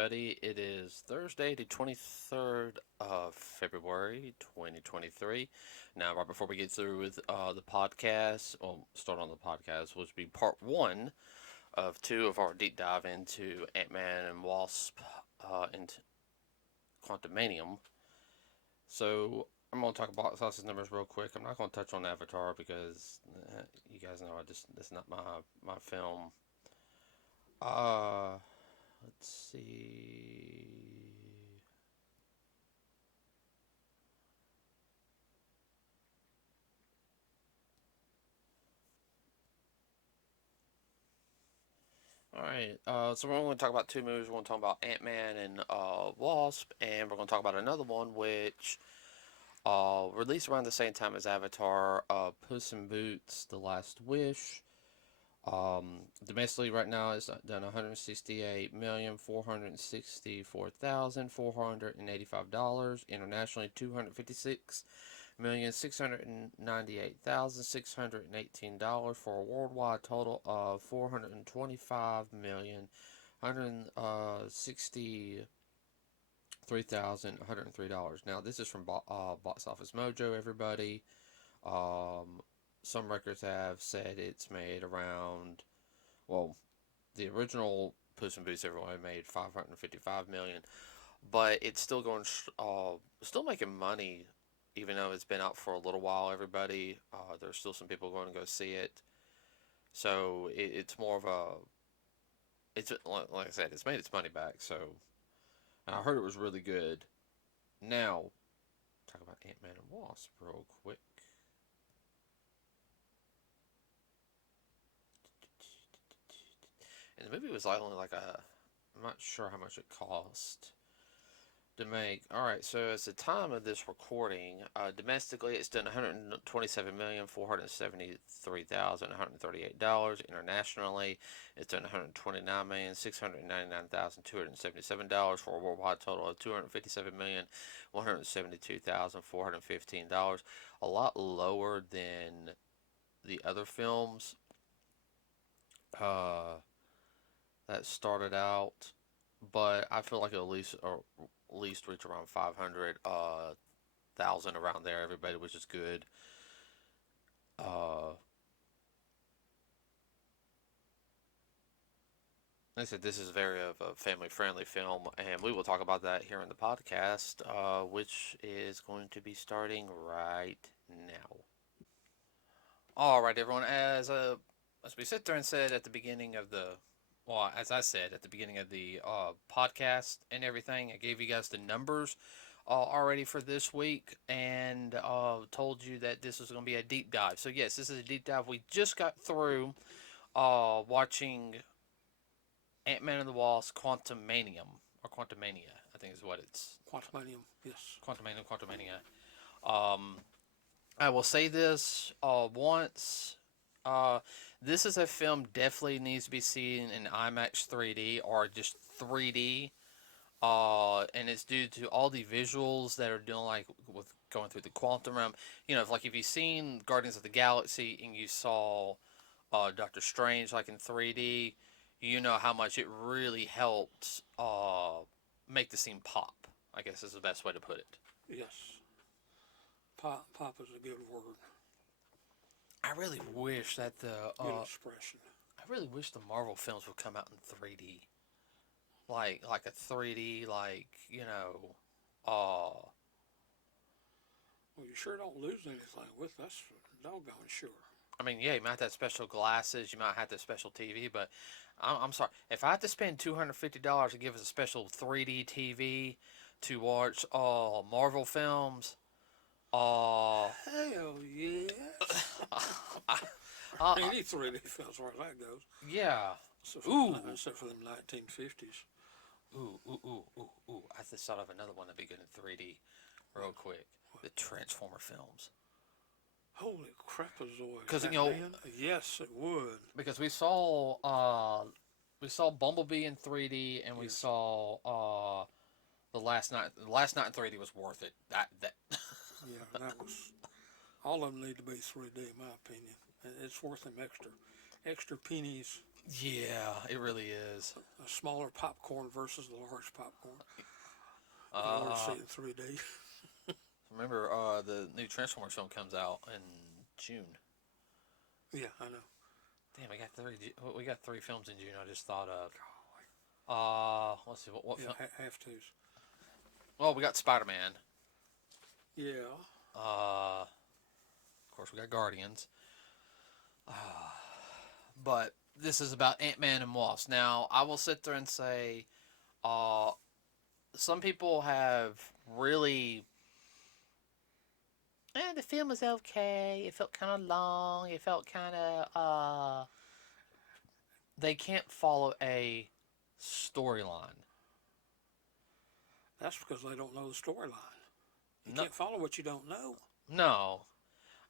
everybody. It is Thursday, the 23rd of February, 2023. Now, right before we get through with the podcast, start on the podcast, which will be part one of two of our deep dive into Ant-Man and Wasp and Quantumanium. So, I'm going to talk box office numbers real quick. I'm not going to touch on Avatar because you guys know it's not my film. Let's see. Alright, so we're going to talk about two movies. We're going to talk about Ant-Man and Wasp, and we're going to talk about another one which released around the same time as Avatar, Puss in Boots: The Last Wish. Domestically right now it's done $168,464,485. Internationally, $256,698,618 for a worldwide total of $425,163,103. Now this is from Box Office Mojo, everybody. Some records have said it's made around, well, the original Puss in Boots everyone made $555 million, but it's still going, still making money, even though it's been out for a little while. Everybody, there's still some people going to go see it, so it's more of a, it's like I said, it's made its money back. So, and I heard it was really good. Now, talk about Ant-Man and Wasp real quick. And the movie was like only like I'm not sure how much it cost to make. Alright, so at the time of this recording, domestically it's done $127,473,138. Internationally, it's done $129,699,277 for a worldwide total of $257,172,415. A lot lower than the other films that started out, but I feel like it'll at least reach around 500,000 around there, everybody, which is good. Like I said, this is very of a family-friendly film, and we will talk about that here in the podcast, which is going to be starting right now. All right, everyone. As we sit there and said at the beginning of the, well, as I said at the beginning of the podcast and everything, I gave you guys the numbers already for this week, and told you that this was going to be a deep dive. So yes, this is a deep dive. We just got through watching Ant-Man and the Wasp: Quantumania, I think is what it's. Quantumanium, yes. Quantumania. I will say this once. This is a film definitely needs to be seen in IMAX 3D or just 3D. And it's due to all the visuals that are doing, like with going through the quantum realm. You know, if you've seen Guardians of the Galaxy and you saw Doctor Strange like in 3D, you know how much it really helped make the scene pop, I guess is the best way to put it. Yes. Pop is a good word. I really wish that good expression. I really wish the Marvel films would come out in 3D. Like a 3D, Well, you sure don't lose anything with that's doggone sure. I mean, yeah, you might have to have special glasses, you might have to have special TV, but I'm sorry. If I have to spend $250 to give us a special 3D TV to watch Marvel films, hell yes. Any 3D films, as far as that goes. Yeah. Except for them 1950s. Ooh. I just thought of another one that'd be good in 3D real quick. What? The Transformer films. Holy crapazoid. Because, yes, it would. Because we saw Bumblebee in 3D, and we saw The Last Night. The Last Night in 3D was worth it. That. Yeah, that was. All of them need to be 3D, in my opinion. It's worth them extra pennies Yeah, it really is. A smaller popcorn versus the large popcorn. If you want to see Uh, it in 3D. Remember, the new Transformers film comes out in June. Yeah, I know. Damn, we got three films in June. I just thought of. Let's see what Yeah, film. have tos. Well, we got Spider Man. Yeah. Of course, we got Guardians. But this is about Ant-Man and Wasp. Now, I will sit there and say, uh, some people have really. The film was okay. It felt kind of long. It felt kind of. They can't follow a storyline. That's because they don't know the storyline. You No, can't follow what you don't know. no.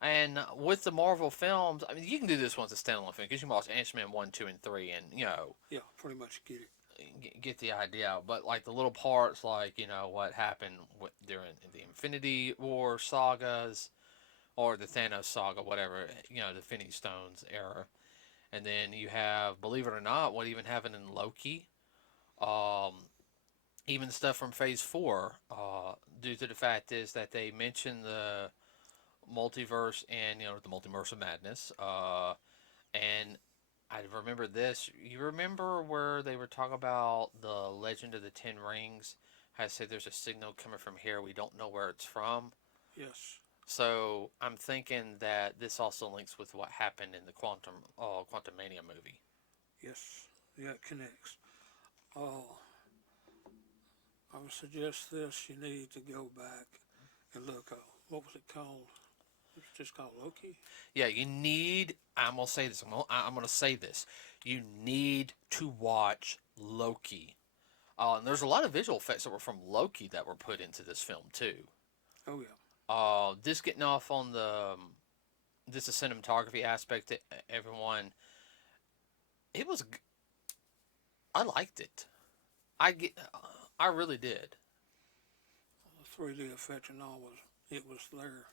And with the Marvel films, I mean, you can do this one as a standalone film because you can watch Ant-Man 1, 2, and 3 and, Yeah, pretty much get it. get the idea. But, like, the little parts, like, what happened during the Infinity War sagas or the Thanos saga, whatever, the Infinity Stones era. And then you have, believe it or not, what even happened in Loki. Um, Even stuff from Phase 4, due to the fact is that they mentioned the multiverse and the multiverse of madness. And I remember this. You remember where they were talking about the Legend of the Ten Rings? I said there's a signal coming from here. We don't know where it's from. Yes. So I'm thinking that this also links with what happened in the Quantumania movie. Yes. Yeah, it connects. Oh, I would suggest this. You need to go back and look. What was it called? It was just called Loki. Yeah, you need. I'm gonna say this. I'm gonna say this. You need to watch Loki. And there's a lot of visual effects that were from Loki that were put into this film too. Oh yeah. This getting off on the cinematography aspect. Everyone, it was. I liked it. I get. I really did. The 3D effect and all was there.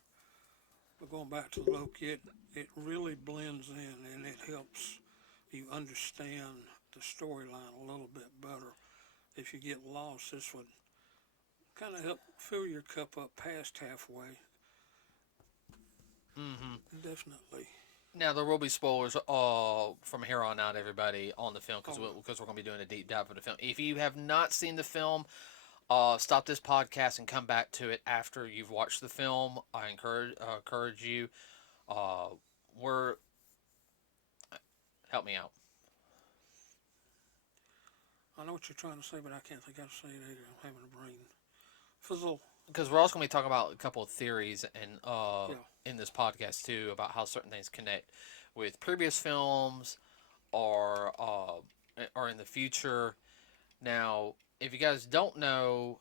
But going back to Loki, it really blends in and it helps you understand the storyline a little bit better. If you get lost, this would kind of help fill your cup up past halfway. Hmm. Definitely. Now there will be spoilers from here on out, everybody, on the film because Oh, we're going to be doing a deep dive of the film. If you have not seen the film, stop this podcast and come back to it after you've watched the film. I encourage you. Uh, we're Help me out I know what you're trying to say, but I can't think how to say it either. I'm having a brain fizzle. because we're also going to be talking about a couple of theories and Yeah. in this podcast too about how certain things connect with previous films or in the future. Now, if you guys don't know,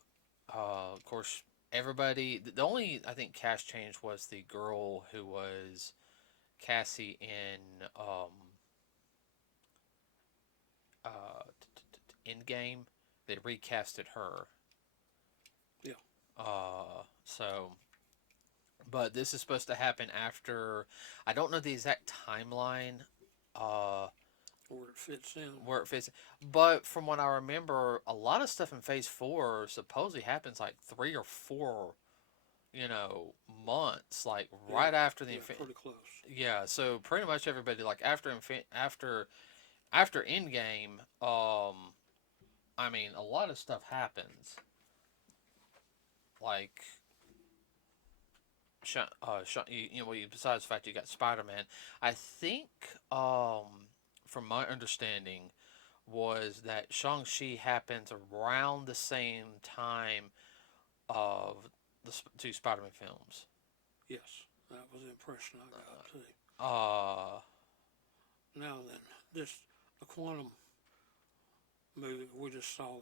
of course, everybody. The only I think cast change was the girl who was Cassie in Endgame. They recasted her. Yeah. So, but this is supposed to happen after. I don't know the exact timeline. Uh, Where it fits in. where it fits. But from what I remember, a lot of stuff in Phase 4 supposedly happens like 3 or 4, months, like Yeah. right after the Yeah, pretty close. Yeah, so pretty much everybody like after Endgame, I mean, a lot of stuff happens. Like, besides the fact you got Spider Man, I think, from my understanding, was that Shang-Chi happens around the same time of the two Spider-Man films. Yes, that was the impression I got too. Uh, Now then, this the quantum movie we just saw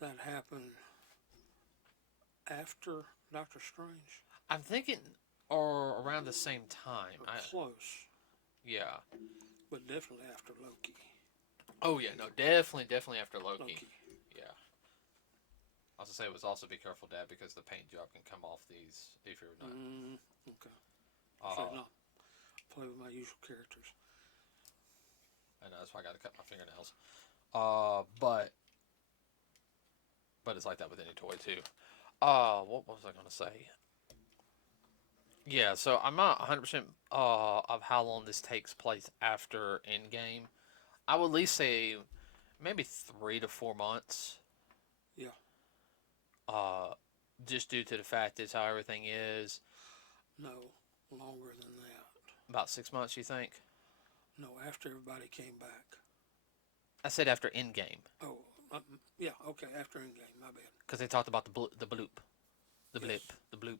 that happened after Doctor Strange. I'm thinking, or around the same time. Close, Yeah. but definitely after Loki. Oh yeah, no, definitely after Loki. Loki. Yeah. I was gonna say it was also be careful, Dad, because the paint job can come off these if you're not. Okay. So not play with my usual characters. and that's why I got to cut my fingernails. But it's like that with any toy too. What was I gonna say? Yeah, so I'm not 100% of how long this takes place after Endgame. I would at least say maybe 3 to 4 months. Yeah. Uh, just due to the fact is how everything is. No, longer than that. About 6 months, you think? No, after everybody came back. I said after Endgame Oh, yeah, okay, after Endgame, my bad. because they talked about the bloop, the Yes. blip, the bloop.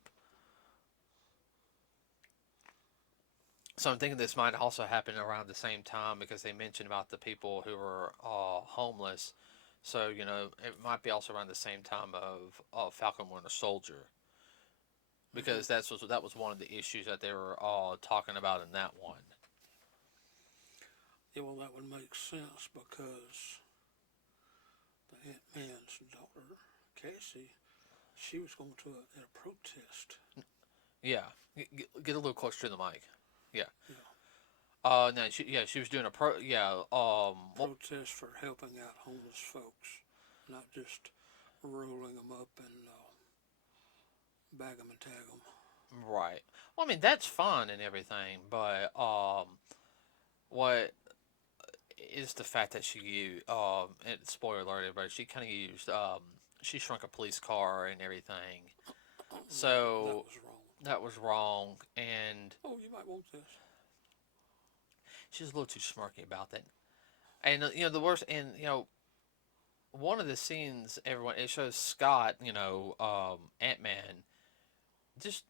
So I'm thinking this might also happen around the same time because they mentioned about the people who were homeless. So it might be also around the same time of Falcon Winter Soldier because that was one of the issues that they were all talking about in that one. Yeah, well, that would make sense because the Ant-Man's daughter, Cassie, she was going to a protest. Yeah, get a little closer to the mic. Yeah. Yeah. No, she was doing Protest for helping out homeless folks, not just rolling them up and bag them and tag them. right. Well, I mean that's fun and everything, but what is the fact that she used and spoiler alert, everybody, she kind of used she shrunk a police car and everything, so That was wrong. that was wrong, and Oh, you might want this. she's a little too smirky about that. And the worst, and one of the scenes, everyone it shows Scott, Ant Man, just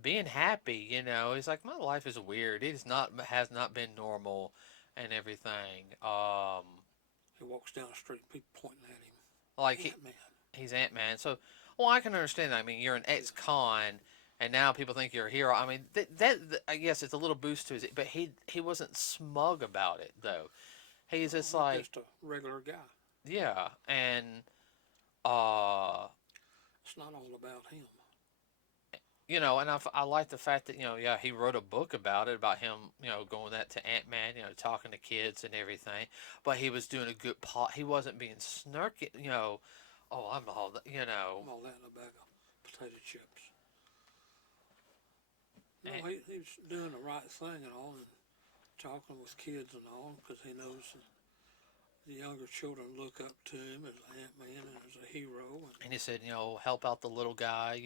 being happy. He's like, my life is weird. It has not been normal, and everything. He walks down the street, people pointing at him. Like Ant-Man. he's Ant Man. So, well, I can understand that. I mean, you're an ex-con, and now people think you're a hero. I mean, that I guess it's a little boost to his, but he wasn't smug about it though. He's just like just a regular guy. yeah, and uh, It's not all about him. and I like the fact that yeah, he wrote a book about it, about him, going that to Ant Man, talking to kids and everything. But he was doing a good pot. He wasn't being snarky, Oh, I'm all, I'm all that in a bag of potato chips. No, he's doing the right thing and all, and talking with kids and all, because he knows the younger children look up to him as Ant-Man and as a hero. And he said, help out the little guy,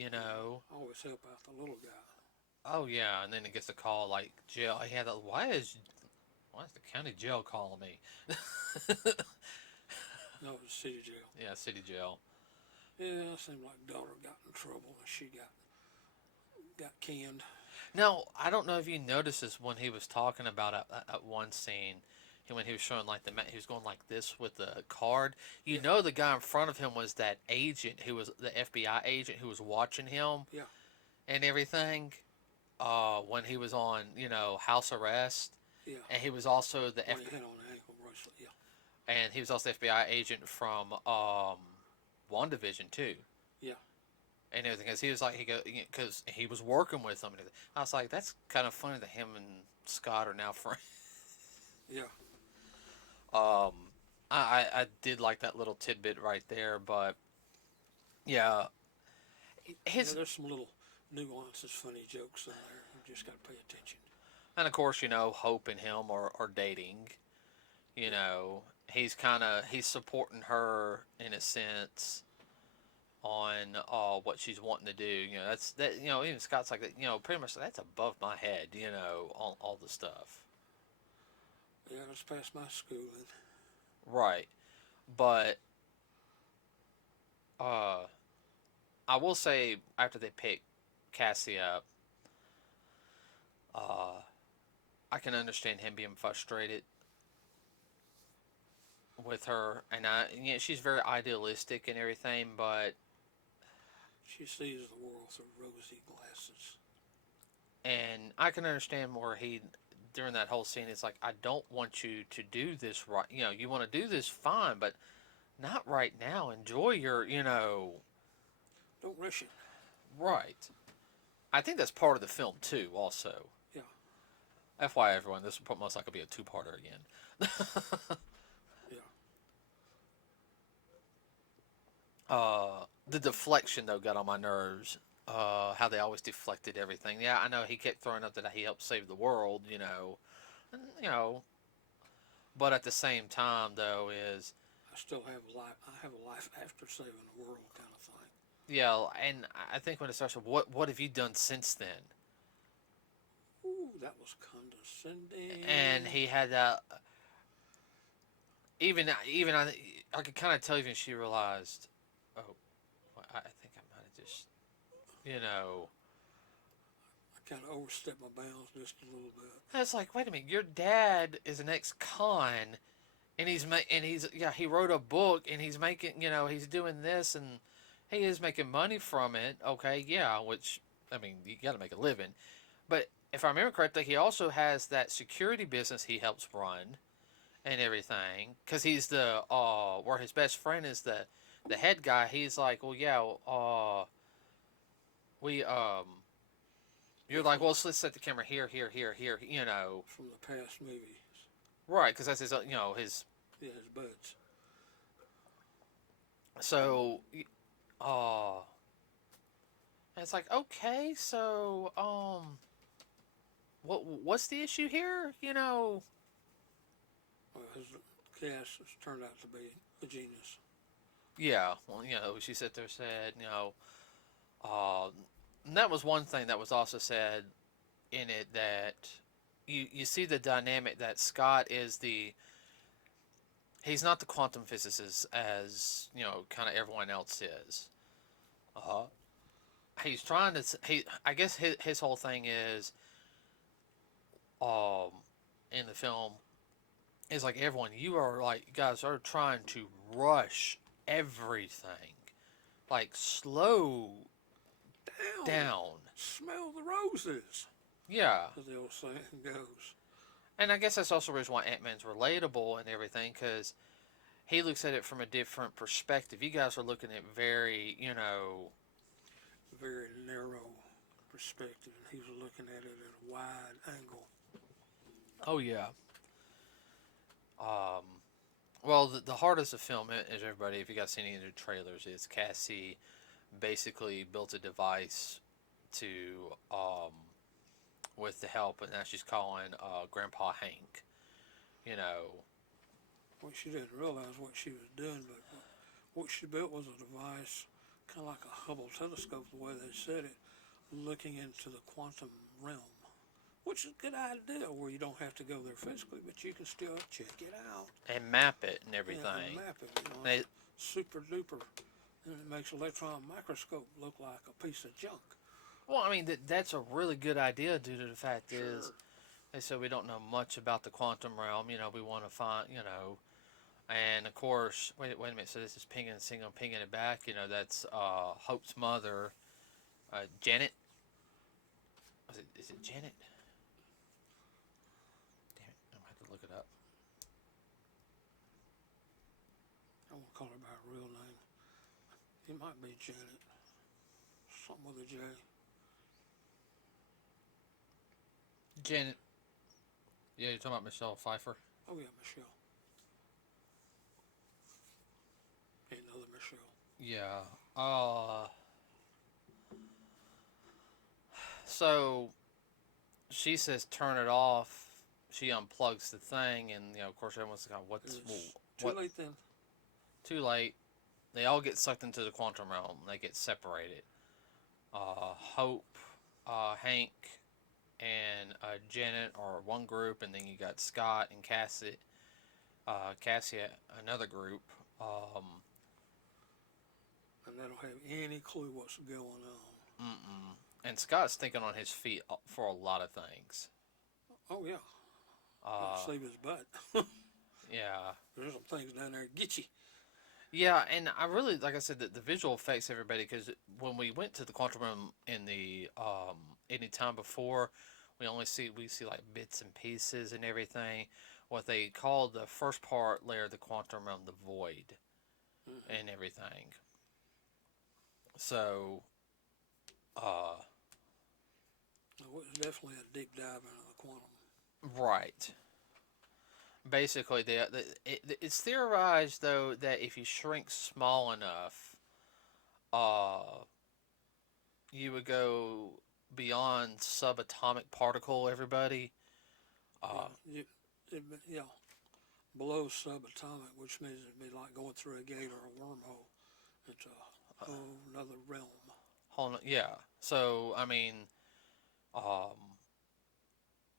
Always help out the little guy. Oh yeah, and then he gets a call like jail. He had a, why is the county jail calling me? No, it was city jail. Yeah, city jail. Yeah, it seemed like daughter got in trouble and she got canned. Now, I don't know if you noticed this when he was talking about at one scene, when he was showing like he was going like this with the card. You know, the guy in front of him was that agent who was the FBI agent who was watching him. Yeah. And everything. When he was on, house arrest. Yeah. And he was also the He had on an ankle bracelet. Yeah. And he was also the FBI agent from WandaVision too. Yeah. And everything, because he was like because he was working with them. And I was like, that's kind of funny that him and Scott are now friends. Yeah. I did like that little tidbit right there, but yeah, there's some little nuances, funny jokes in there. You just got to pay attention. And of course, Hope and him are dating. He's supporting her in a sense on what she's wanting to do. That's that. Even Scott's like that. Pretty much that's above my head. All the stuff. Yeah, that's past my schooling. Right, but I will say after they pick Cassie up, I can understand him being frustrated with her, and she's very idealistic and everything, but she sees the world through rosy glasses. And I can understand where he, during that whole scene, it's like, I don't want you to do this right. You want to do this fine, but not right now. Enjoy your, Don't rush it. Right. I think that's part of the film too, also. Yeah. FYI, everyone, this will most likely be a two-parter again. Yeah. The deflection though got on my nerves. How they always deflected everything. Yeah, I know he kept throwing up that he helped save the world, and, but at the same time though is I still have life. I have a life after saving the world, kind of thing. yeah, and I think when it starts, what have you done since then? Ooh, that was And condescending. he had that. Even I could kind of tell even she realized. Oh, I think I might have just you know. I kind of overstepped my bounds just a little bit. It's like, wait a minute, your dad is an ex-con, and he's yeah, he wrote a book, and he's making, he's doing this, and he is making money from it. Okay, yeah, which I mean, you got to make a living. But if I remember correctly, he also has that security business he helps run and everything, because he's the where his best friend is the head guy. He's like, well, yeah, we Yeah, you're like, well, let's set the camera here, here, here, here, from the past movies. right, because that's his, his. Yeah, his buds. So, uh, it's like, okay, so, what's the issue here? His cast has turned out to be a genius. Yeah, well, she sat there and said, uh, and that was one thing that was also said in it that you see the dynamic that Scott is he's not the quantum physicist as kind of everyone else is. Uh, he's trying to I guess his whole thing is um in the film is like everyone you are like you guys are trying to rush everything, like slow Down! down. Smell the roses! Yeah, As the old saying goes. and I guess that's also the reason why Ant-Man's relatable and everything, because he looks at it from a different perspective. You guys are looking at very, Very narrow perspective, and he was looking at it at a wide angle. oh yeah. Um, well, the heart of the film is everybody. If you guys seen any of the trailers, is Cassie basically built a device to with the help, and now she's calling Grandpa Hank. You know, Well, she didn't realize what she was doing, but what she built was a device, kind of like a Hubble telescope, the way they said it, looking into the quantum realm. Which is a good idea, where you don't have to go there physically, but you can still check it out. and map it and Yeah, and everything. map it. They, Super duper. And it makes an electron microscope look like a piece of junk. well, I mean that's a really good idea due to the fact is Sure. they said we don't know much about the quantum realm. We want to find, and of course, wait a minute. So this is pinging and singing, pinging it back. That's Hope's mother, Janet. Is it Janet? Damn it, I'm gonna have to look it up. I won't call her by her real name. It might be Janet. Something with a J. Janet. Yeah, you're talking about Michelle Pfeiffer. Oh, yeah, Michelle. Another Michelle. Yeah. So she says turn it off. She unplugs the thing, and of course everyone's like, "What's It's too what? late then. Too late." They all get sucked into the quantum realm. They get separated. Hope, Hank, and Janet are one group, and then you got Scott and Cassie another group. And they don't have any clue what's going on. And Scott's thinking on his feet for a lot of things. Oh, yeah. Uh, Save his butt. yeah, There's some things down there that get you. yeah, and I really like I said the visual effects everybody because when we went to the quantum realm in the any time before, we see like bits and pieces and everything. What they called the first part layer of the quantum realm, the void, Mm-hmm. and everything. So, uh, It was definitely a deep dive into the quantum. Right. Basically, it's theorized though that if you shrink small enough, uh, you would go beyond subatomic particle. Everybody, uh, Yeah, below subatomic, which means it'd be like going through a gate or a wormhole. It's a whole another realm. yeah. So I mean, um,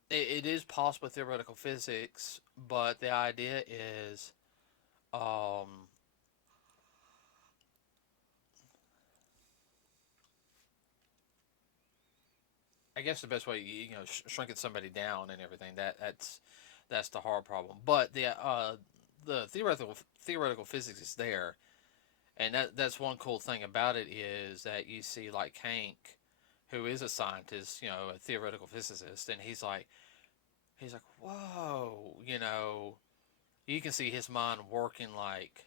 it is possible with theoretical physics, but the idea is, um, I guess the best way, shrinking somebody down and everything. That's the hard problem. But the theoretical physics is there, and that's one cool thing about it is that you see like Hank, who is a scientist, a theoretical physicist, and he's like, whoa, you can see his mind working like,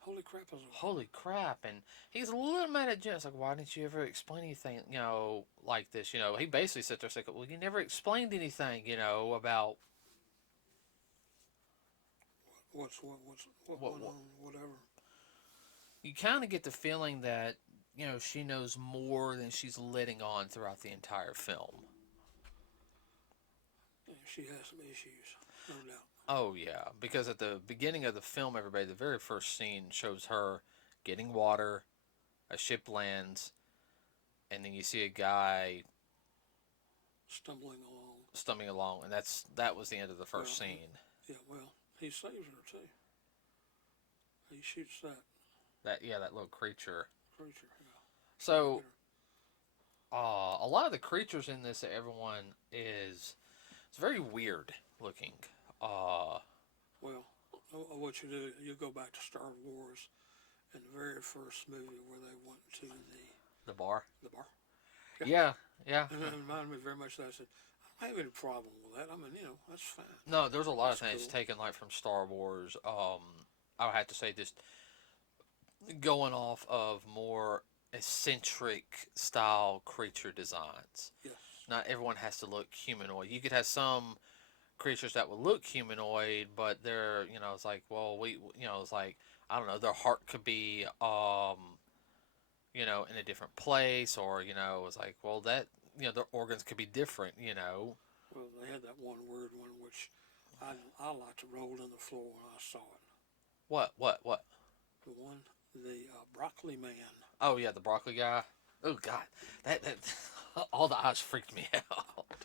Holy crap! holy crap, and he's a little mad at Jen. It's like, why didn't you ever explain anything, like this? He basically sat there and said, well, you never explained anything, about what what, went what. on, whatever. You kind of get the feeling that, she knows more than she's letting on throughout the entire film. Yeah, she has some issues, no doubt. Oh, yeah, because at the beginning of the film, everybody, the very first scene shows her getting water, a ship lands, and then you see a guy Stumbling along. stumbling along, and that was the end of the Well, first scene. yeah, well, he saves her too. He shoots that That little creature. creature. Yeah, trying to So get her. a lot of the creatures in this, everyone is it's very weird looking. Uh, Well, what you do, you go back to Star Wars in the very first movie where they went to the bar. the bar. Yeah, yeah. And it reminded me very much of that. I said, I don't have any problem with that. I mean, that's fine. No, there's a lot of That's things cool. taken like from Star Wars. I would have to say just going off of more eccentric style creature designs. Yes. Not everyone has to look humanoid. You could have some creatures that would look humanoid, but they're, it's like, well, it's like, I don't know, their heart could be, in a different place, or, it's like, well, their organs could be different. Well, they had that one weird one which I like to roll on the floor when I saw it. What? The one, the broccoli man. Oh, yeah, the broccoli guy. Oh, God. That all the eyes freaked me out.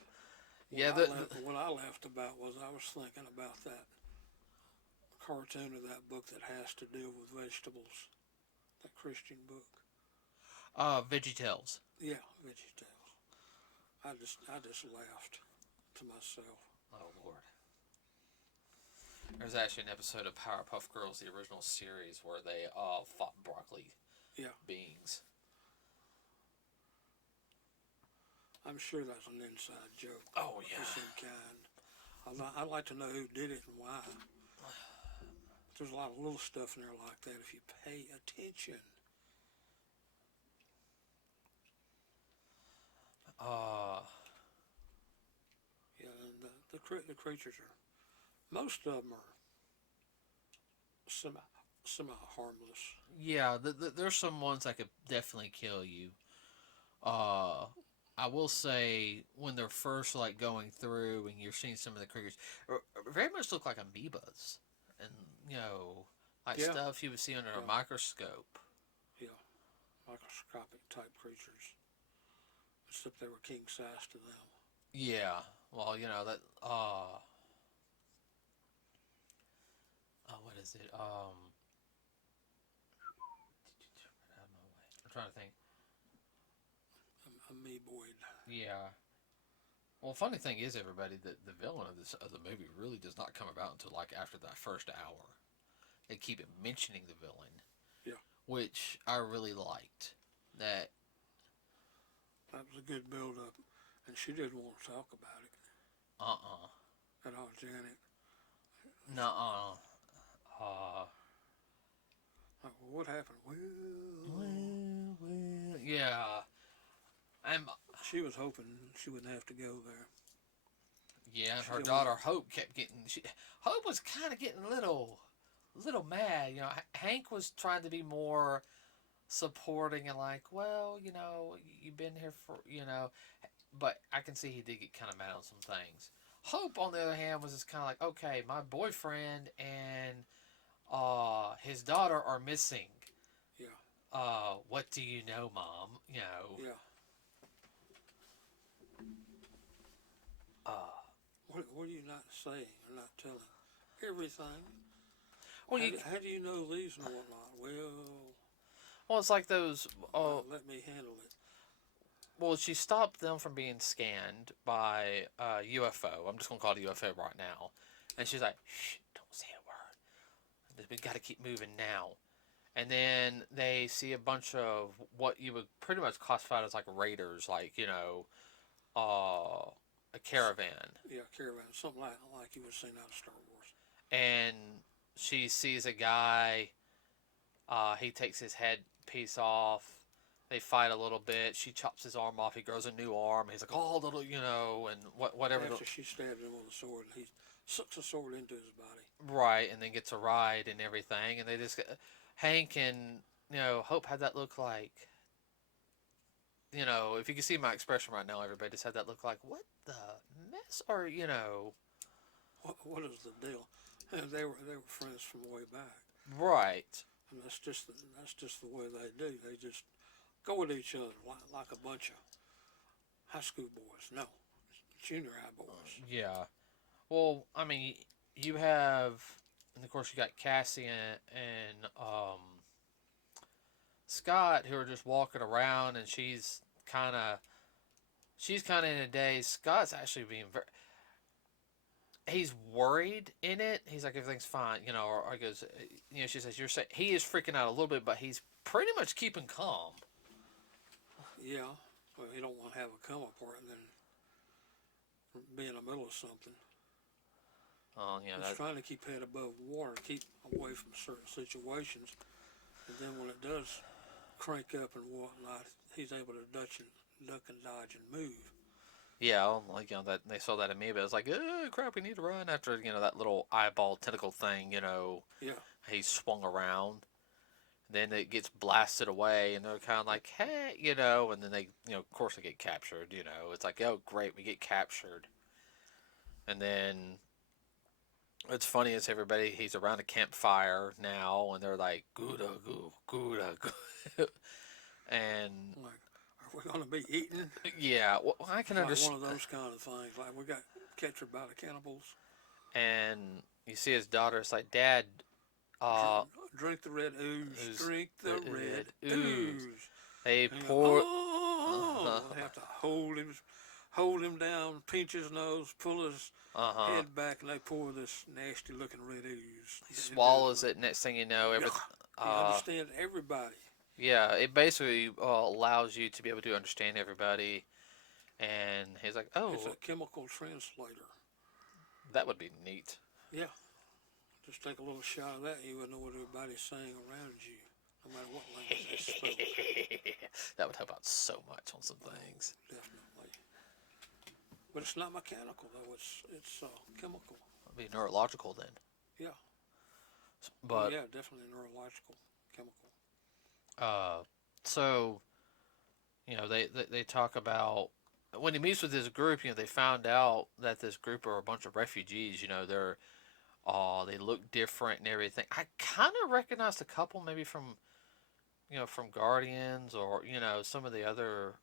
Yeah, What I laughed about was I was thinking about that cartoon or that book that has to deal with vegetables. That Christian book. VeggieTales. Yeah, VeggieTales. I just laughed to myself. Oh, Lord. There's actually an episode of Powerpuff Girls, the original series, where they fought broccoli Yeah, beings. I'm sure that's an inside joke. Oh, yeah. Of some kind. I'd like to know who did it and why. There's a lot of little stuff in there like that if you pay attention. Uh, Yeah, and the creatures are, most of them are semi harmless. yeah, there's some ones that could definitely kill you. Uh, I will say when they're first like going through and you're seeing some of the creatures, very much look like amoebas, and like Yeah, stuff you would see under a yeah, microscope. yeah, microscopic type creatures. Except they were king size to them. Yeah, well, that. What is it? I'm trying to think. Amoeboid. Yeah. Well, funny thing is, everybody, that the villain of the movie really does not come about until like after that first hour. They keep mentioning the villain, Yeah, which I really liked. That that was a good build up, and she didn't want to talk about it at all, Janet. nuh uh Like, well, what happened? yeah, and She was hoping she wouldn't have to go there. Yeah, and She her didn't want daughter Hope kept getting. Hope was kind of getting a little mad. Hank was trying to be more supporting and like, well, you've been here for, but I can see he did get kind of mad on some things. Hope, on the other hand, was just kind of like, okay, my boyfriend and his daughter are missing. yeah, What do you know, Mom? yeah. Uh, What are you not saying or not telling? Everything. well, How do you know these and whatnot? well, it's like those. Let me handle it. Well, she stopped them from being scanned by UFO. I'm just gonna call it UFO right now. And she's like, "Shh, don't say a word. We got to keep moving now." And then they see a bunch of what you would pretty much classify as like raiders, like a caravan. Yeah, caravan, something like you would seen out of Star Wars. And she sees a guy. He takes his head piece off. They fight a little bit. She chops his arm off. He grows a new arm. He's like, oh, little, and whatever. After she stabbed him with a sword, he sucks a sword into his body. Right, and then gets a ride and everything. And they just, Hank and, Hope had that look like, if you can see my expression right now, everybody just had that look like, what the mess? Or, What is the deal? And they were friends from way back, right. and that's just the way they do. They just go with each other like a bunch of high school boys. No, junior high boys. Yeah. Well, I mean, you have, and of course, you got Cassie and Scott who are just walking around, and she's kind of in a daze. Scott's actually being very. He's worried in it. He's like, everything's fine, or he goes, she says, you're saying he is freaking out a little bit, but he's pretty much keeping calm. Yeah, well, you don't want to have a come up or then be in the middle of something. Oh, He's trying to keep head above water, keep away from certain situations, and then when it does crank up and whatnot, he's able to duck and dodge and move. yeah, like that they saw that in me, but it was like, oh crap, we need to run after that little eyeball tentacle thing. Yeah, He swung around. Then it gets blasted away, and they're kind of like, hey, and then they, of course they get captured. It's like, oh great, we get captured, and then what's funny is everybody he's around a campfire now, and they're like, Gouda goo, Gouda goo, and like, are we going to be eaten? yeah, well, I can Like understand. one of those kind of things. Like we got captured by the cannibals. And you see his daughter. It's like, Dad, uh, Drink the red ooze. Drink the red ooze. ooze. They And pour. they have to hold him down, pinch his nose, pull his head back, and they pour this nasty looking red ooze. He swallows it. Next thing you know, everything. You understand everybody. Yeah, it basically allows you to be able to understand everybody. And he's like, oh, It's a chemical translator. that would be neat. Yeah. Just take a little shot of that, and you would know what everybody's saying around you, no matter what language they spoke. That would help out so much on some things. Definitely. But it's not mechanical, though. It's chemical. It'd be neurological then. Yeah. But yeah, definitely neurological, chemical. So they talk about when he meets with this group. They found out that this group are a bunch of refugees. They look different and everything. I kind of recognized a couple, maybe from Guardians or some of the other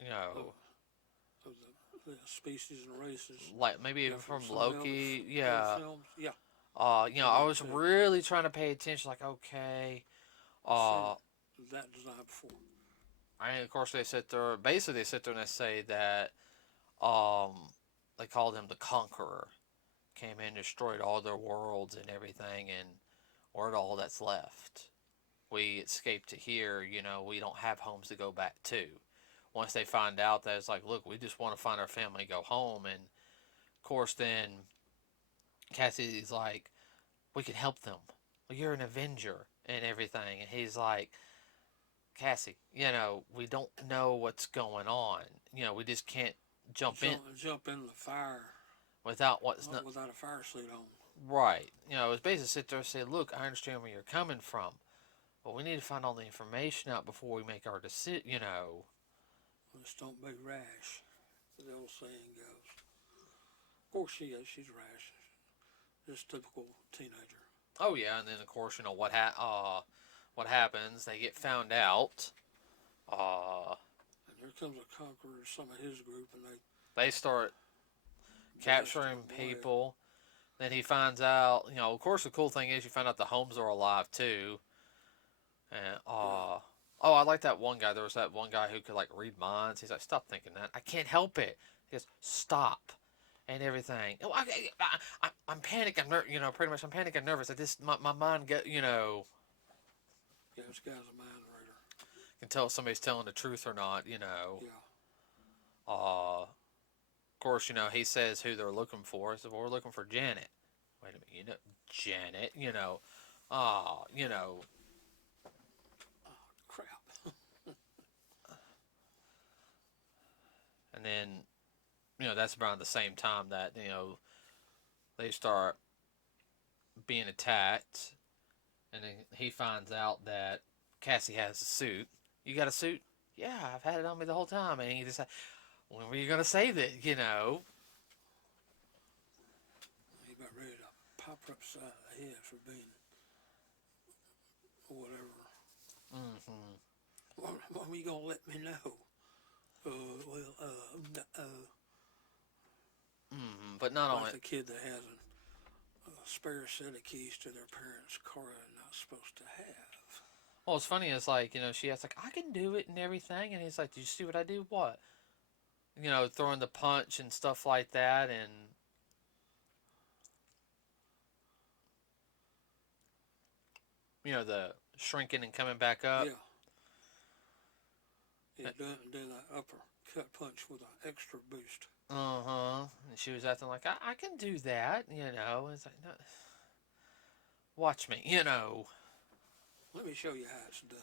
Of the species and races. like maybe even from Loki. Yeah. Films. Yeah. I was really trying to pay attention. Like, okay. That design before. And of course they sit there. Basically, they sit there and they say that they called him the Conqueror. Came in, destroyed all their worlds and everything, and we're all that's left. We escaped to here. We don't have homes to go back to. Once they find out that it's like, look, we just want to find our family, go home, and of course then Cassie's like, we can help them. Well, you're an Avenger and everything, and he's like, Cassie, we don't know what's going on. We just can't jump in Jump in the fire. without what's not not without a fire suit on. right. It's basically sit there and say, look, I understand where you're coming from, but we need to find all the information out before we make our decision. Just don't be rash, the old saying goes. Of course she is. She's rash. Just typical teenager. Oh yeah, and then of course what happens? They get found out. Uh, And here comes a conqueror, some of his group, and they start blast capturing him away. people. Then he finds out. Of course, the cool thing is you find out the Holmes are alive too. And Yeah. oh, I like that one guy. There was that one guy who could like read minds. He's like, stop thinking that. I can't help it. He goes, stop. And everything. I'm panicked. Pretty much I'm panicked. I'm nervous. My mind Yeah, this guy's a mind reader. can tell if somebody's telling the truth or not. Yeah. Of course, he says who they're looking for. I said, well, we're looking for Janet. Wait a minute, Janet. Ah, Crap. and then that's around the same time that they start being attacked, and then he finds out that Cassie has a suit. You got a suit? Yeah, I've had it on me the whole time. And he just, when were you gonna save it? He about ready to pop her upside the head for being whatever. Mm-hmm. When are you gonna let me know? But not Like only. the kid that has a spare set of keys to their parents' car they're not supposed to have. Well, what's funny is like she asks like I can do it and everything, and he's like, "Did you see what I do? What? Throwing the punch and stuff like that, and the shrinking and coming back up." Yeah. He did that uppercut punch with an extra boost. And she was acting like I can do that. It's like no, watch me. Let me show you how it's done.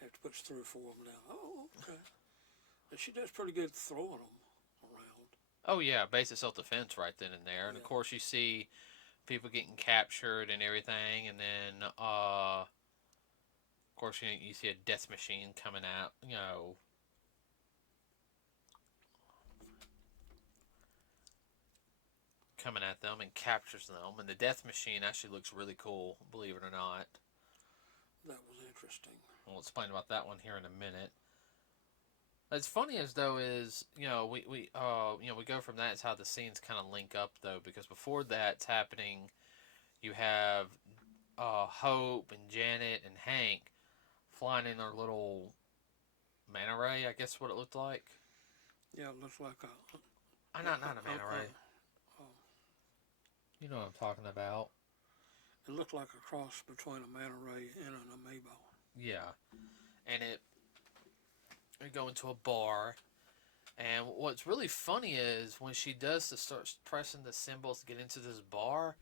Have to put 3 or 4 of them down. Oh, okay. And she does pretty good throwing them around. Oh yeah, basic self-defense right then and there, and of course you see people getting captured and everything, and then of course you see a death machine coming out. Coming at them and captures them, and the death machine actually looks really cool, believe it or not. That was interesting. We'll explain about that one here in a minute. As funny as though is we go from that. It's how the scenes kind of link up though, because before that's happening, you have Hope and Janet and Hank flying in their little manta ray. I guess what it looked like. Yeah, it looks like Not a manta ray. You know what I'm talking about. It looked like a cross between a manta ray and an amoeba. Yeah, and we go into a bar, and what's really funny is when she does to start pressing the symbols to get into this bar,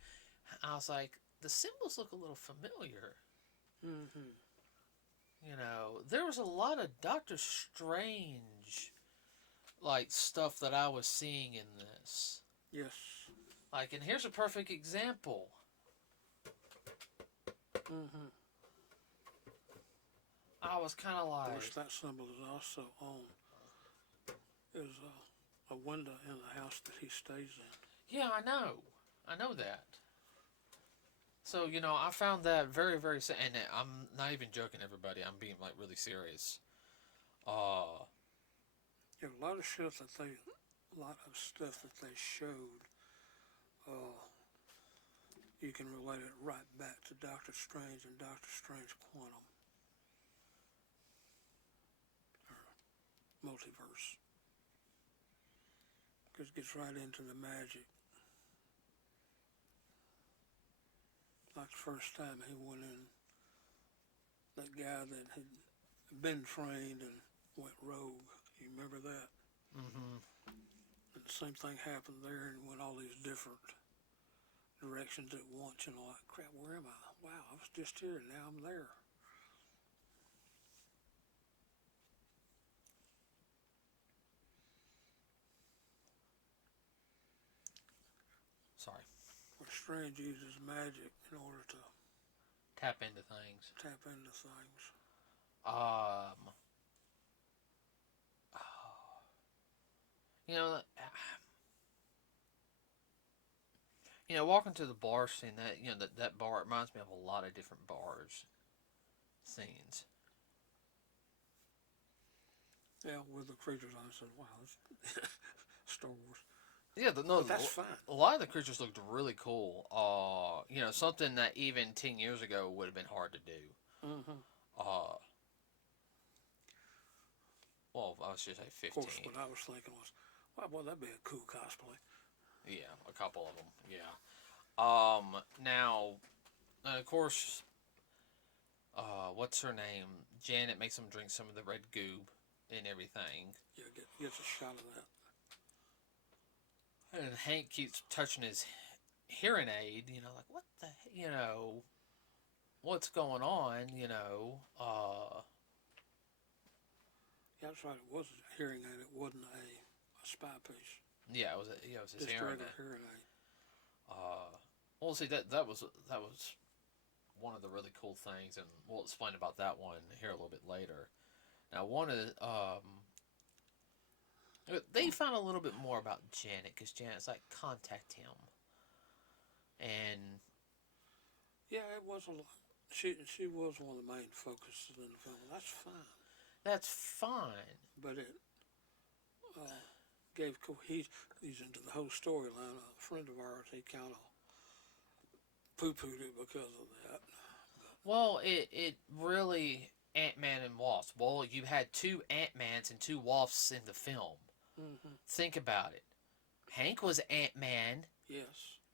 I was like, the symbols look a little familiar. Mm-hmm. There was a lot of Doctor Strange like stuff that I was seeing in this. Yes. Like, and here's a perfect example. Mm-hmm. I was kind of like... Of course, that symbol is also on. Is a window in the house that he stays in. Yeah, I know that. So, I found that very, very... And I'm not even joking, everybody. I'm being, like, really serious. Yeah, a lot of stuff that they showed, you can relate it right back to Doctor Strange and Doctor Strange Quantum. Or multiverse. Because it gets right into the magic. Like the first time he went in, that guy that had been trained and went rogue. You remember that? Mm-hmm. And the same thing happened there, and went all these different directions at once, and like, crap, where am I? Wow, I was just here, and now I'm there. sorry. where Strange uses magic in order to Tap into things. tap into things. Um, you know, walking to the bar scene, that bar reminds me of a lot of different bars scenes. Yeah, with the creatures, I said, wow, it's Star Wars. Yeah, But that's fine. a lot of the creatures looked really cool. Something that even 10 years ago would have been hard to do. Mm-hmm. Uh, well, I should say Of 15. course, what I was thinking was, wow, boy, that'd be a cool cosplay. Yeah, a couple of them. Yeah. Now, of course, what's her name? Janet makes them drink some of the red goob and everything. Yeah, gets a shot of that. And Hank keeps touching his hearing aid, like, what the, what's going on, Yeah, that's right. It was a hearing aid. It wasn't a spy piece. Yeah, it was his Just a hearing regular aid. hearing aid. Well, see, that was one of the really cool things, and we'll explain about that one here a little bit later. Now, one of the, they found a little bit more about Janet, because Janet's like, contact him. And yeah, it was a lot. She was one of the main focuses in the film. That's fine. That's fine. But it gave he's into the whole storyline. A friend of ours, he kind of poo-pooed it because of that. Well, it really Ant-Man and Wasp. Well, you had two Ant-Mans and two Wasps in the film. Mm-hmm. Think about it. Hank was Ant-Man. Yes.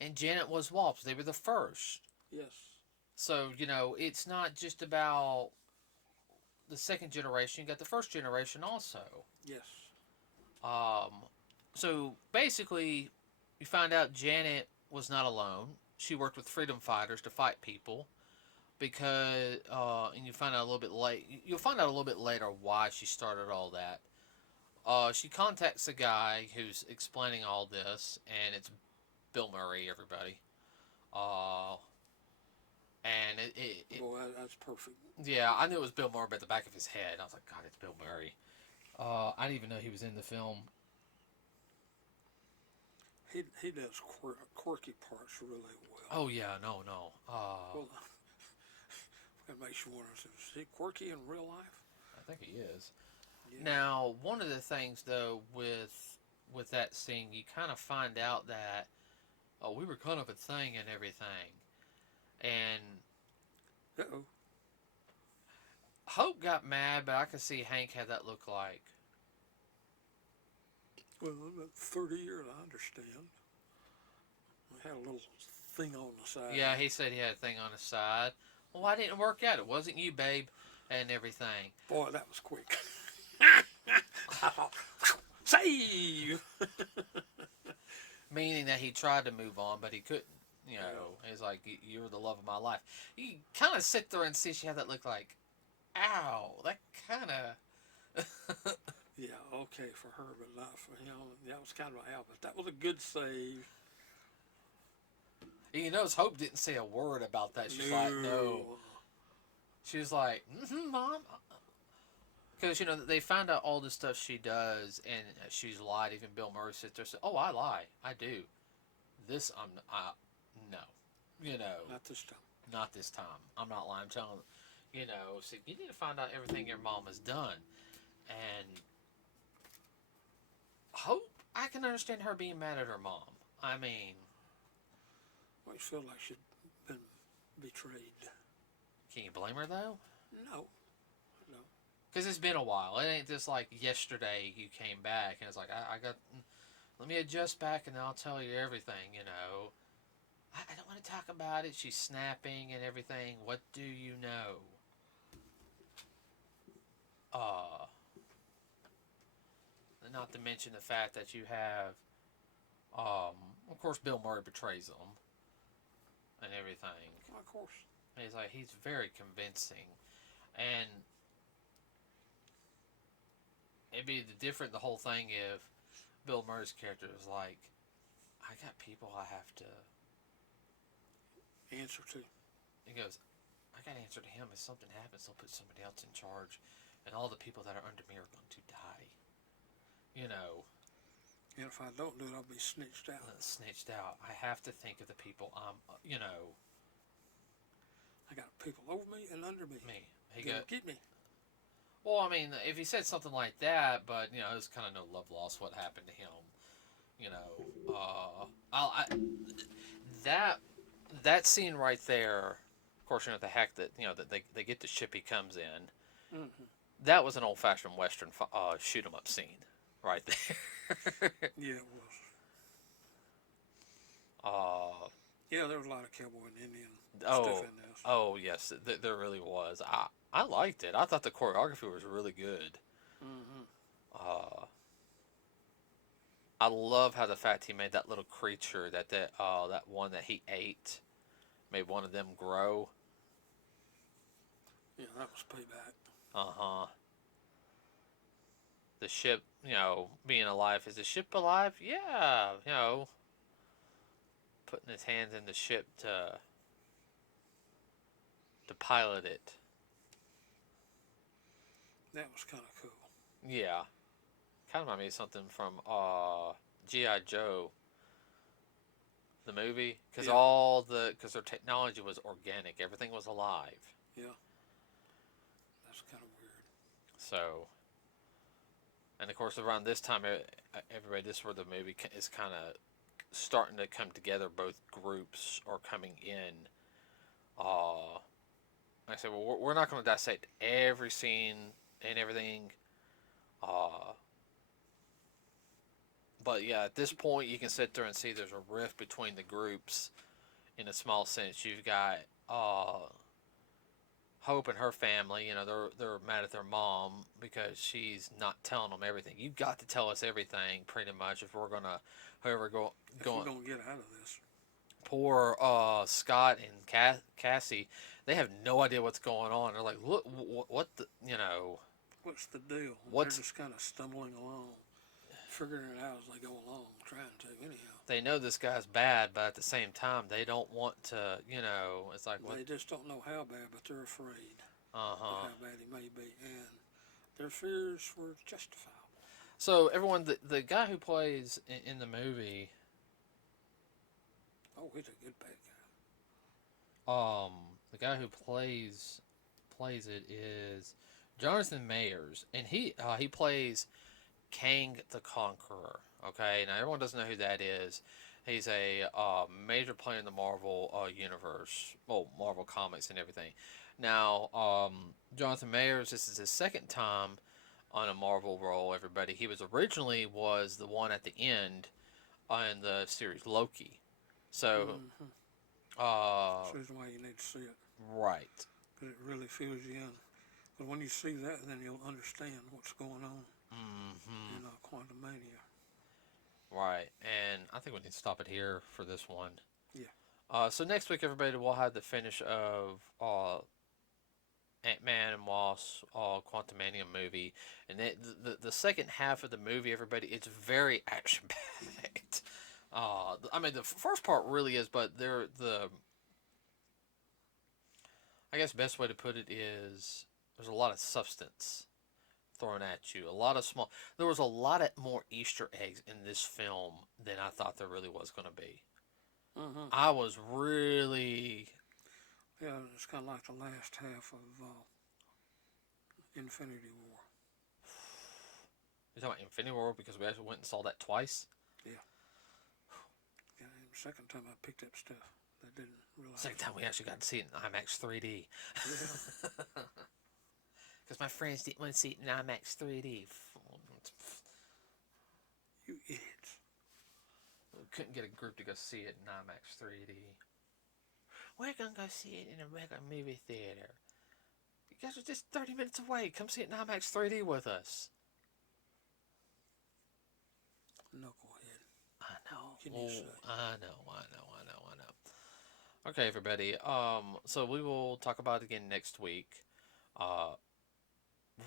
And Janet was Wasp. They were the first. Yes. So, it's not just about the second generation. You got the first generation also. Yes. So, basically, you find out Janet was not alone. She worked with freedom fighters to fight people. Because, and you find out a little bit late. You'll find out a little bit later why she started all that. She contacts a guy who's explaining all this, and it's Bill Murray, everybody. And Boy, that's perfect. yeah, I knew it was Bill Murray at the back of his head. I was like, God, it's Bill Murray. I didn't even know he was in the film. He does quirky parts really well. Oh yeah, no. Well, that makes you wonder, is he quirky in real life? I think he is. Yeah. Now, one of the things though with that scene, you kind of find out that we were kind of a thing and everything, and Uh-oh. Hope got mad, but I could see Hank had that look like. Well, about 30 years, I understand. We had a little thing on the side. Yeah, he said he had a thing on his side. Well, why didn't it work out? It wasn't you, babe, and everything. Boy, that was quick. I thought, save! Meaning that he tried to move on, but he couldn't. He's like, you were the love of my life. You kind of sit there and see she had that look like, ow, that kind of... Yeah, okay for her, but not for him. That was kind of an out, but that was a good save. You notice Hope didn't say a word about that. She's like, no. She was like, Mom. Because, they found out all the stuff she does, and she's lied. Even Bill Murray sits there and says, oh, I lie. I do. This, no. Not this time. Not this time. I'm not lying. I'm telling you, so you need to find out everything your mom has done. And Hope, I can understand her being mad at her mom. I mean... I feel like she'd been betrayed. Can you blame her, though? No. Because it's been a while. It ain't just like yesterday you came back and it's like, I got... Let me adjust back and then I'll tell you everything, I don't want to talk about it. She's snapping and everything. What do you know? Not to mention the fact that you have, of course, Bill Murray betrays them and everything. Well, of course. He's very convincing, and it'd be the whole thing if Bill Murray's character was like, I I got people I have to answer to. He goes, I got to answer to him. If something happens, they'll put somebody else in charge, and all the people that are under me are going to die. You know, And if I don't do it, I'll be snitched out. snitched out. I have to think of the people you know. I got people over me and under me. He Gonna go, keep me. well, I mean, if he said something like that, but, you know, it was kind of no love lost what happened to him. You know, that scene right there, of course, you know, the hack that, you know, that they get the ship he comes in. Mm-hmm. That was an old-fashioned Western shoot 'em up scene, right there. Yeah, it was. Yeah, there was a lot of cowboy and Indian stuff in this. Oh yes, there really was. I liked it. I thought the choreography was really good. Mm-hmm. I love how the fact he made that little creature that one that he ate made one of them grow. Yeah, that was payback. Uh-huh. The ship, you know, being alive. Is the ship alive? Yeah, you know, putting his hands in the ship to pilot it. That was kind of cool. Yeah. Kind of reminded me of something from G.I. Joe, the movie, because because their technology was organic, everything was alive. Yeah, that's kind of weird. So, and of course, around this time, everybody, this is where the movie is kind of starting to come together. Both groups are coming in. Like I said, well, we're not going to dissect every scene and everything. But yeah, at this point, you can sit there and see there's a rift between the groups. In a small sense, you've got Hope and her family. You know, they're mad at their mom because she's not telling them everything. You've got to tell us everything, pretty much, if we're gonna, if we're gonna get out of this. Poor Scott and Cassie, they have no idea what's going on. They're like, look, what the, you know. What's the deal? They're just kind of stumbling along, figuring it out as they go along, trying to anyhow. They know this guy's bad, but at the same time, they don't want to, you know, it's like... They just don't know how bad, but they're afraid of how bad he may be, and their fears were justifiable. So, everyone, the guy who plays in the movie... Oh, he's a good bad guy. The guy who plays it is Jonathan Mayers, and he plays Kang the Conqueror. Okay, now everyone doesn't know who that is. He's a major player in the Marvel universe, well, Marvel comics and everything. Now, Jonathan Mayers, this is his second time on a Marvel role. Everybody, he was originally the one at the end in the series Loki. So, that's the reason why you need to see it. Right. Because it really fills you in. Because when you see that, then you'll understand what's going on in Quantimania. Right, and I think we need to stop it here for this one. Yeah. So next week, everybody, we'll have the finish of Ant-Man and Wasp Quantumania movie, and the second half of the movie, everybody, it's very action-packed. I mean, the first part really is, but I guess the best way to put it is there's a lot of substance thrown at you. There was a lot more Easter eggs in this film than I thought there really was going to be. I was really... Yeah, it's kind of like the last half of Infinity War. You're talking about Infinity War because we actually went and saw that twice? Yeah. Yeah, the second time I picked up stuff that didn't realize. Second time we actually got to see it in IMAX 3D. Yeah. Because my friends didn't want to see it in IMAX 3D. You idiots. We couldn't get a group to go see it in IMAX 3D. We're going to go see it in a regular movie theater. You guys are just 30 minutes away. Come see it in IMAX 3D with us. Knucklehead. I know. Can you say? I know. Okay, everybody. So we will talk about it again next week.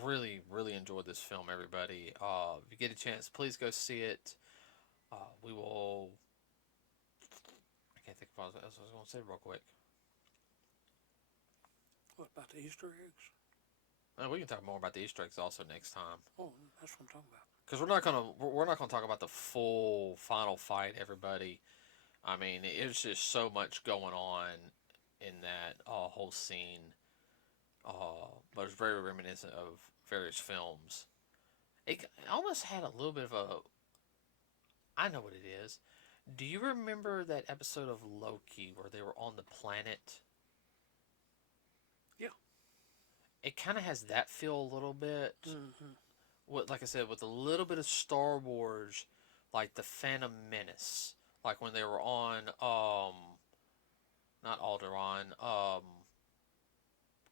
Really, really enjoyed this film, everybody. If you get a chance, please go see it. We will That's what I was going to say real quick. What about the Easter eggs? We can talk more about the Easter eggs also next time. Oh, that's what I'm talking about. Because we're not gonna talk about the full final fight, everybody. I mean, it's just so much going on in that whole scene. But it's very reminiscent of various films. It almost had a little bit of a. I know what it is. Do you remember that episode of Loki where they were on the planet? Yeah. It kind of has that feel a little bit. Mm-hmm. What, like I said, with a little bit of Star Wars, like the Phantom Menace, like when they were on, not Alderaan,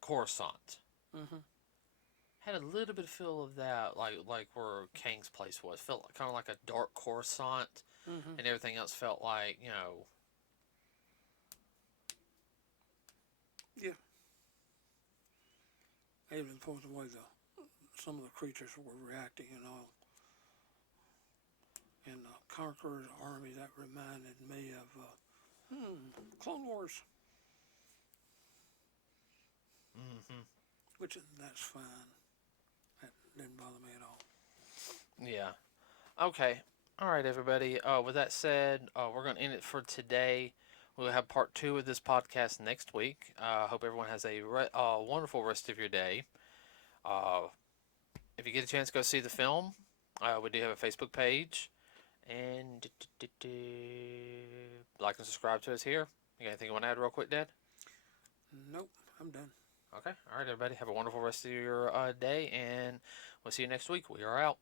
Coruscant. Mm-hmm. Had a little bit of feel of that, like where Kang's place was. Felt kind of like a dark Coruscant, Mm-hmm. and everything else felt like, Yeah. Even for the way some of the creatures were reacting and all. And the Conqueror's army, that reminded me of Clone Wars, mm-hmm. which that's fine. That didn't bother me at all. Yeah. Okay. All right, everybody. With that said, we're going to end it for today. We'll have part 2 of this podcast next week. Hope everyone has a wonderful rest of your day. If you get a chance, go see the film. We do have a Facebook page. And like and subscribe to us here. You got anything you want to add real quick, Dad? Nope, I'm done. Okay. All right, everybody. Have a wonderful rest of your day, and we'll see you next week. We are out.